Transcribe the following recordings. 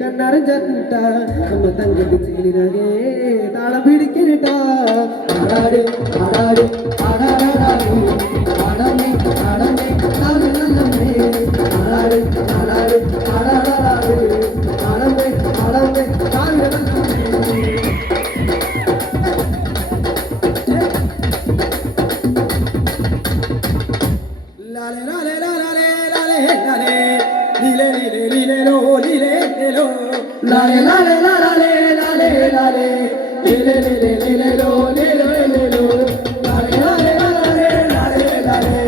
കണ്ണറിഞ്ഞിട്ടാ നമ്മ തങ്കത്തി ചേലിനകേ താളം പിടിക്കട്ടാ ആടാട് ആടാട് ആടാടാടാടു ആടമേ ആടമേ താളമേ ആടാട് ആടാട് ആടാടാടാടു ആടമേ ആടമേ താളമേ ലാലേ ലാലേ ലാലേ ലാലേ ലാലേ ലീലേ ലീലേ ലീലേ ലോ ലീലേ ലോ ലാലേ ലാലേ ലാലേ ലാലേ ലാലേ ലീലേ ലീലേ ലീലേ ലോ ലീലേ ലോ ലാലേ ലാലേ ലാലേ ലാലേ ലാലേ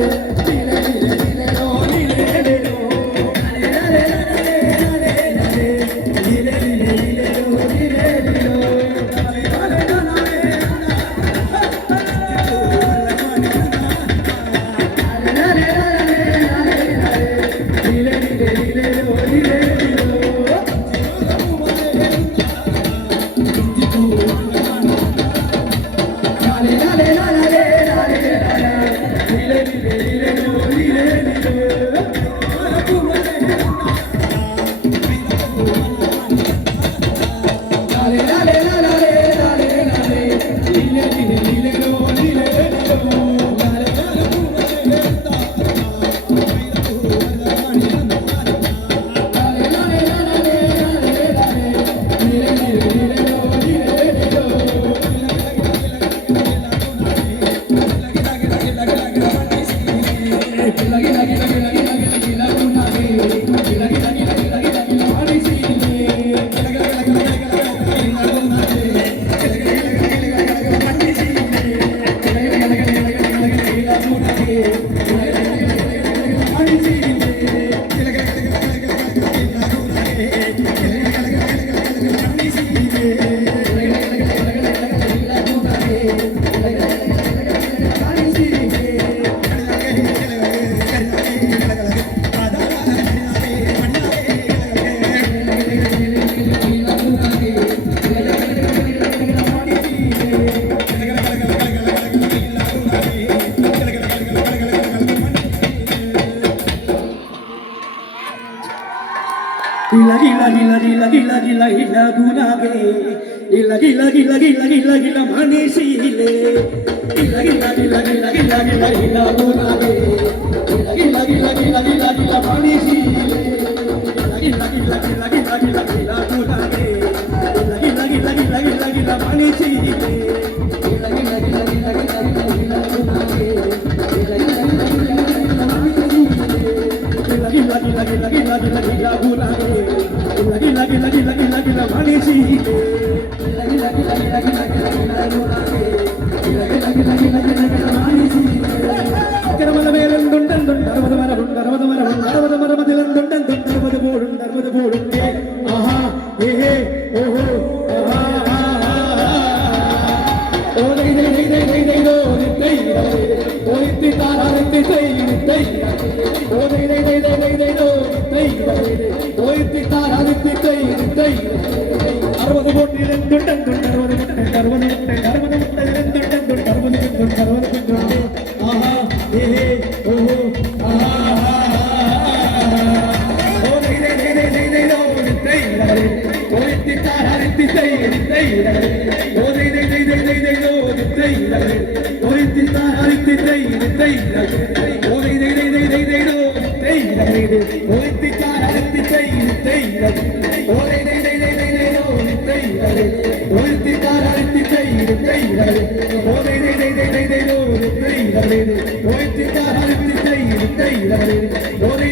ലീലേ ലീലേ ലീലേ ലോ ലീലേ ലോ ലാലേ ലാലേ ലാലേ ലാലേ ലീലേ ലീലേ ലീലേ ലോ ലീലേ ലോ ലാലേ ലാലേ ലാലേ Gila gila gila gila gila gila gila gunage gila gila gila gila gila gila manisile gila gila gila gila gila gila gila gunage gila gila gila gila gila gila manisile gila gila gila gila gila gila gunage gila gila gila gila gila manisile gila gila gila gila gila gila gunage gila gila gila gila gila manisile gila gila gila gila gila gila gila gunage gila gila gila gila gila manisile gila gila gila gila gila gila gila gunage gila gila gila gila gila gila manisile കരമല മേലണ്ടുണ്ടൻ ധർമ്മതമരമുണ്ട് ധർമ്മതമരമുണ്ട് ധർമ്മതമരമതിലണ്ടുണ്ടൻ ധർമ്മത പോടുണ്ട് ആഹാ ഹേ ഹേ ഓഹോ ആഹാ ഓ ദൈ ദൈ ദൈ ദൈ ദൈ ദൈ ദോ നിത്തൈ ഓ നിത്തി താരാ നിത്തി തൈ നിത്തൈ ഓ ദൈ ദൈ ദൈ ദൈ ദൈ ദൈ ദോ നിത്തൈ ഓ നിത്തി താരാ നിത്തി തൈ നിത്തൈ 60 കോടിയിലെണ്ടുണ്ടൻ ആഹാ ഹേ ഹേ ഓഹോ ആഹാ ഓ ദൈ ദൈ ദൈ ദൈ ദൈ ദോ നിത്തൈ ഓ നിത്തി താരാ നിത്തി തൈ നിത്തൈ Oh,